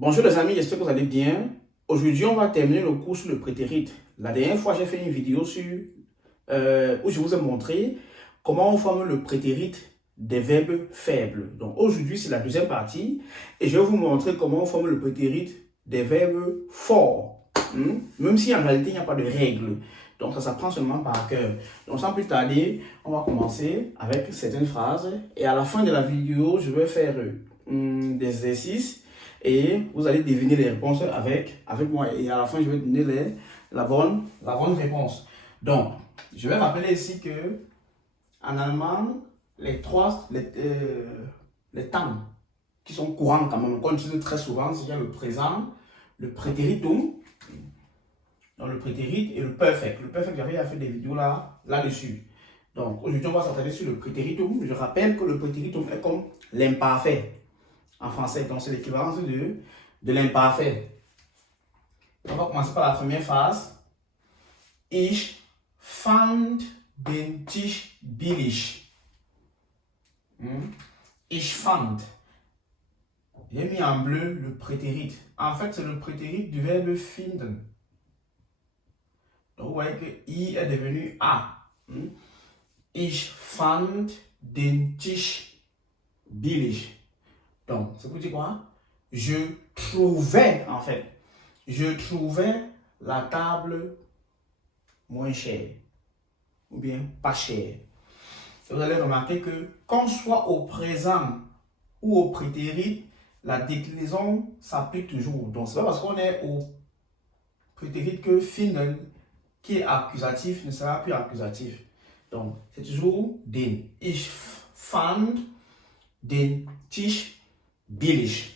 Bonjour les amis, j'espère que vous allez bien. Aujourd'hui, on va terminer le cours sur le prétérit. La dernière fois, j'ai fait une vidéo où je vous ai montré comment on forme le prétérit des verbes faibles. Donc aujourd'hui, c'est la deuxième partie et je vais vous montrer comment on forme le prétérit des verbes forts. Même si en réalité, il n'y a pas de règle. Donc ça s'apprend seulement par cœur. Donc sans plus tarder, on va commencer avec certaines phrases. Et à la fin de la vidéo, je vais faire des exercices. Et vous allez deviner les réponses avec moi. Et à la fin, je vais donner la bonne réponse. Donc, je vais rappeler ici que en allemand, les temps qui sont courants quand même, qu'on utilise très souvent, c'est le présent, le préteritum, donc le prétérit et le perfect. Le perfect, j'avais fait des vidéos là-dessus. Donc, aujourd'hui, on va s'attarder sur le préteritum. Je rappelle que le préteritum est comme l'imparfait en français. Donc, c'est l'équivalence de l'imparfait. On va commencer par la première phrase. Ich fand den Tisch billig. Ich fand. J'ai mis en bleu le prétérit. En fait, c'est le prétérit du verbe finden. Donc, vous voyez que I est devenu A. Ich fand den Tisch billig. Donc, ça veut dire quoi? Je trouvais la table moins chère ou bien pas chère. Et vous allez remarquer que qu'on soit au présent ou au prétérit, la déclinaison s'applique toujours. Donc, c'est pas parce qu'on est au prétérit que finden, qui est accusatif, ne sera plus accusatif. Donc, c'est toujours den. Ich fand den Tisch billig.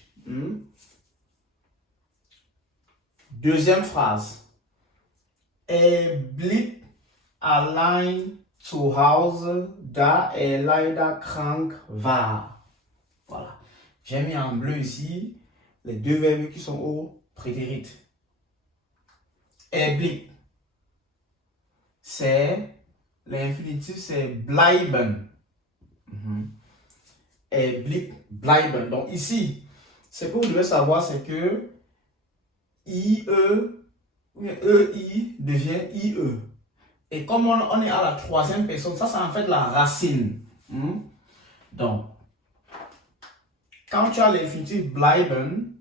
Deuxième phrase. Blieb allein zu Hause, da leider krank war. Voilà. J'ai mis en bleu ici les deux verbes qui sont au prétérit. Blieb. C'est l'infinitif, c'est bleiben. Blieb, bleiben. Donc ici, ce que vous devez savoir, c'est que IE, EI devient IE. Et comme on est à la troisième personne, ça c'est en fait la racine. Donc, quand tu as l'infinitif bleiben,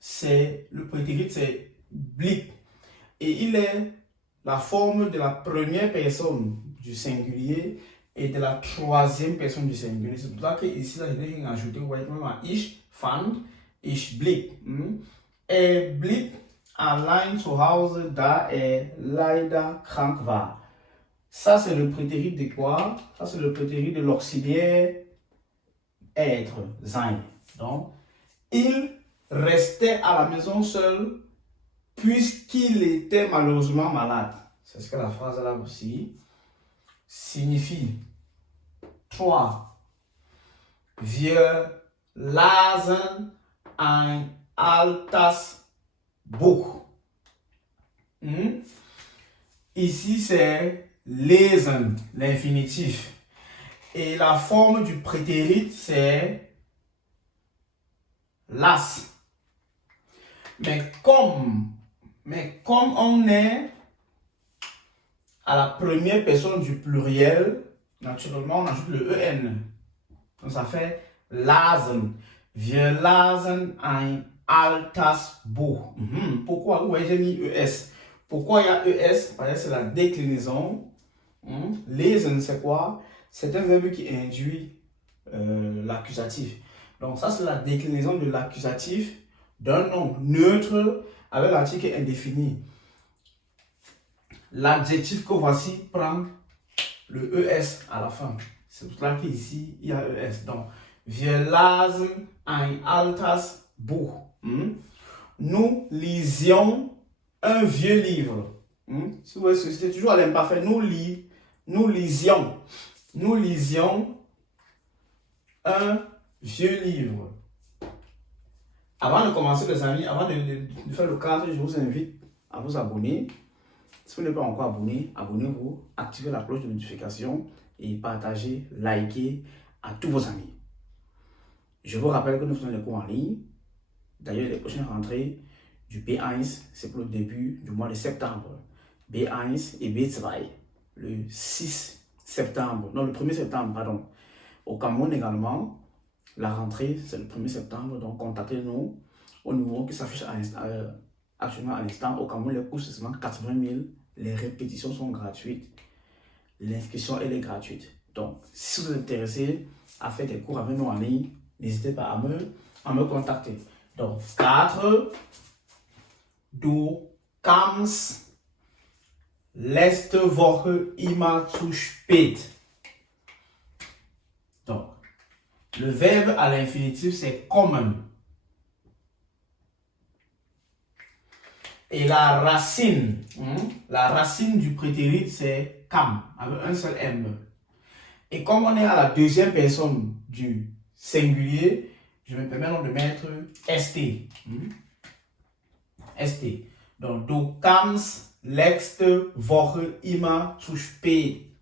c'est le prétérit, c'est blieb. Et il est la forme de la première personne du singulier et de la troisième personne du singulier. C'est pour ça que ici, là, je vais ajouter, vous voyez, ich fand, ich blieb. Blieb allein zu Hause, da leider krank war. Ça, c'est le prétérit de quoi? Ça, c'est le prétérit de l'auxiliaire être, sein. Donc, il restait à la maison seul puisqu'il était malheureusement malade. C'est ce que la phrase là aussi signifie. 3. Wir lasen ein altes Buch. Ici, c'est lesen, l'infinitif. Et la forme du prétérit, c'est las. Mais comme on est à la première personne du pluriel, naturellement, on ajoute le en. Donc, ça fait lasen. Wir lasen ein altes Buch. Pourquoi? Vous voyez, j'ai mis ES. Pourquoi il y a ES? Parce que c'est la déclinaison. Lesen, c'est quoi? C'est un verbe qui induit l'accusatif. Donc, ça, c'est la déclinaison de l'accusatif d'un nom neutre avec l'article indéfini. L'adjectif que voici prend le ES à la fin. C'est pour cela qu'ici, il y a ES. Donc, wir lasen ein altes Buch. Nous lisions un vieux livre. Si vous voyez, c'est toujours à l'imparfait. Nous lisions un vieux livre. Avant de commencer, les amis, avant de faire le cadre, je vous invite à vous abonner. Si vous n'êtes pas encore abonné, abonnez-vous, activez la cloche de notification et partagez, likez à tous vos amis. Je vous rappelle que nous faisons les cours en ligne. D'ailleurs, les prochaines rentrées du B1, c'est pour le début du mois de septembre. B1 et B2, le 6 septembre, non, le 1er septembre, pardon. Au Cameroun également, la rentrée, c'est le 1er septembre, donc contactez-nous au numéro qui s'affiche actuellement à l'instant. Au Cameroun, les cours, c'est seulement 80 000. Les répétitions sont gratuites. L'inscription, elle est gratuite. Donc, si vous êtes intéressé à faire des cours avec nous en ligne, n'hésitez pas à me contacter. Donc, 4, du kannst letzte Woche immer zu spät. Donc, le verbe à l'infinitif, c'est kommen. Et la racine du prétérit, c'est kam, avec un seul M. Et comme on est à la deuxième personne du singulier, je me permets donc de mettre ST. ST. Donc, du kamst letzte Woche immer zu spät.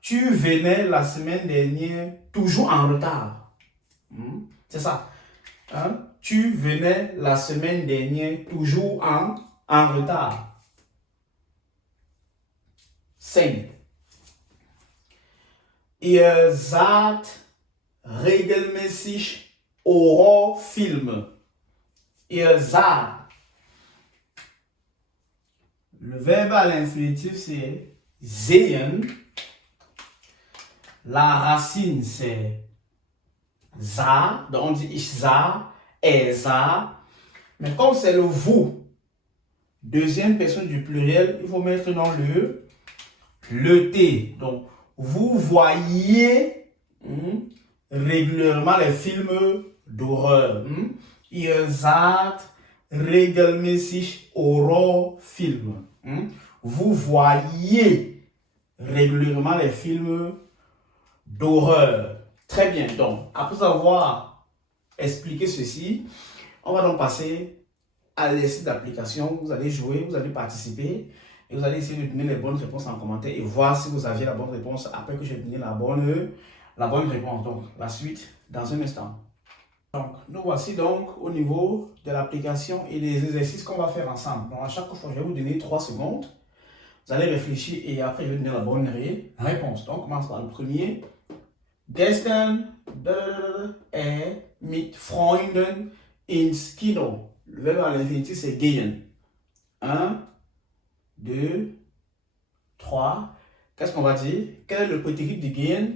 Tu venais la semaine dernière toujours en retard. C'est ça. Hein? Tu venais la semaine dernière toujours en retard. 5. Ihr seid regelmäßig Horrorfilme. Ihr seid. Le verbe à l'infinitif, c'est sehen. La racine, c'est sah. Donc, on dit ich sah, er sah. Mais comme c'est le vous, deuxième personne du pluriel, il faut mettre dans le T. Donc, vous voyez régulièrement les films d'horreur. Ihr seid regelmäßig Horrorfilme. Vous voyez régulièrement les films d'horreur. Très bien. Donc, après avoir expliqué ceci, on va donc passer à l'exercice d'application. Vous allez jouer, vous allez participer et vous allez essayer de donner les bonnes réponses en commentaire et voir si vous aviez la bonne réponse après que j'ai donné la bonne réponse. Donc, la suite dans un instant. Donc, nous voici donc au niveau de l'application et des exercices qu'on va faire ensemble. Donc, à chaque fois, je vais vous donner 3 secondes. Vous allez réfléchir et après, je vais donner la bonne réponse. Donc, on commence par le premier. Gestern mit Freunden ins Kino. Le verbe à l'infinitif, c'est gehen. 1, 2, 3. Qu'est-ce qu'on va dire? Quel est le prétérit de gehen?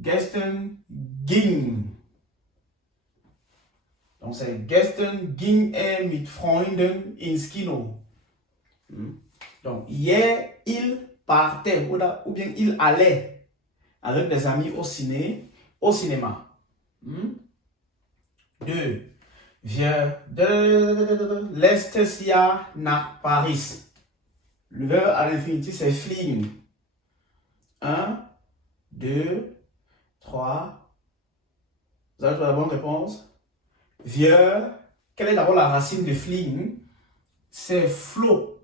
Gestern ging. Donc, c'est gestern ging mit Freunden ins Kino. Donc, hier, il partait ou bien il allait avec des amis au cinéma. 2. Wir letztes Jahr nach Paris. Le verbe à l'infinitif, c'est fliegen. 1, 2, 3. Vous avez trouvé la bonne réponse? Wir, quelle est d'abord la racine de fliegen? C'est flot.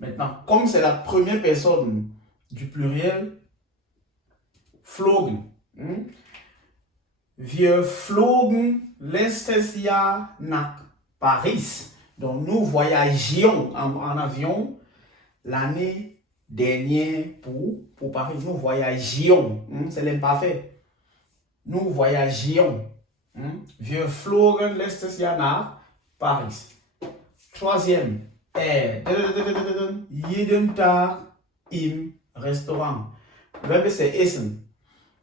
Maintenant, comme c'est la première personne du pluriel, flogen. Wir flogen letztes Jahr nach Paris. Donc, nous voyagions en avion l'année dernière pour Paris. Nous voyagions. C'est l'imparfait. Nous voyagions. Wir flogen letztes Jahr nach Paris. Troisième. Jeden Tag im Restaurant. Le verbe c'est essen.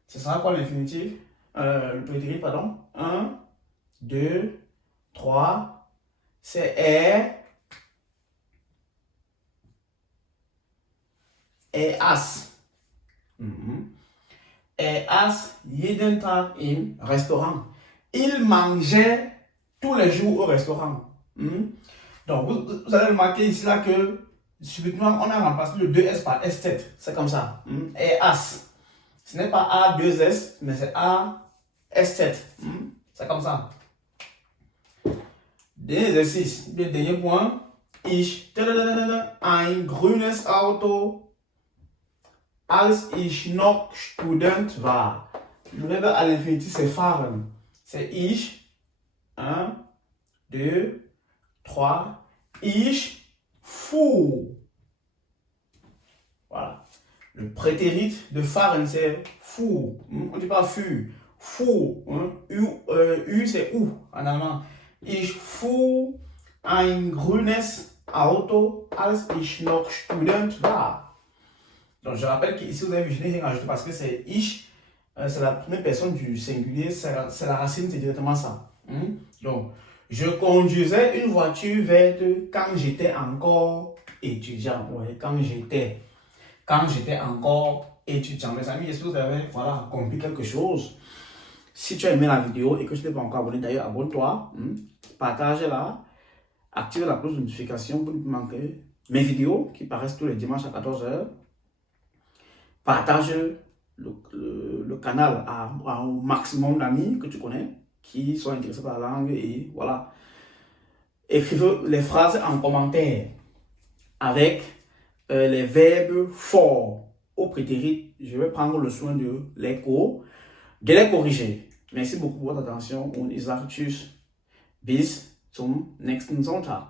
Ce sera quoi l'infinitif? Le prétérit, pardon. 1, 2, 3. C'est as. As jeden Tag im Restaurant. Il mangeait tous les jours au restaurant. Donc, vous allez remarquer ici là que subitement, on a remplacé le 2S par S7. C'est comme ça. as. Ce n'est pas A2S, mais c'est A-S7. C'est comme ça. Dernier exercice, le dernier point. Ich ein grünes Auto, als ich noch Student war. Le verbe à l'infinitif, c'est fahren. C'est ich, un 2, 3. Ich fuhr. Voilà. Le prétérit de fahren, c'est fuhr. On ne dit pas fuhr. Fuhr. U, c'est ou en allemand. Ich fuhr ein grünes Auto, als ich noch Student war. Donc, je rappelle qu'ici, vous avez vu, je n'ai rien ajouté parce que c'est ich, c'est la première personne du singulier, c'est la racine, c'est directement ça. Donc, je conduisais une voiture verte quand j'étais encore étudiant. Ouais, quand j'étais encore étudiant. Mes amis, j'espère que vous avez compris quelque chose. Si tu as aimé la vidéo et que tu n'es pas encore abonné, d'ailleurs, abonne-toi, partage-la, active la cloche de notification pour ne pas manquer mes vidéos qui paraissent tous les dimanches à 14h. Partage le canal au maximum d'amis que tu connais qui sont intéressés par la langue et voilà. Écrivez les phrases en commentaire avec les verbes forts au prétérit. Je vais prendre le soin de les corriger. Merci beaucoup pour votre attention und ich sage tschüss. Bis zum nächsten Sonntag.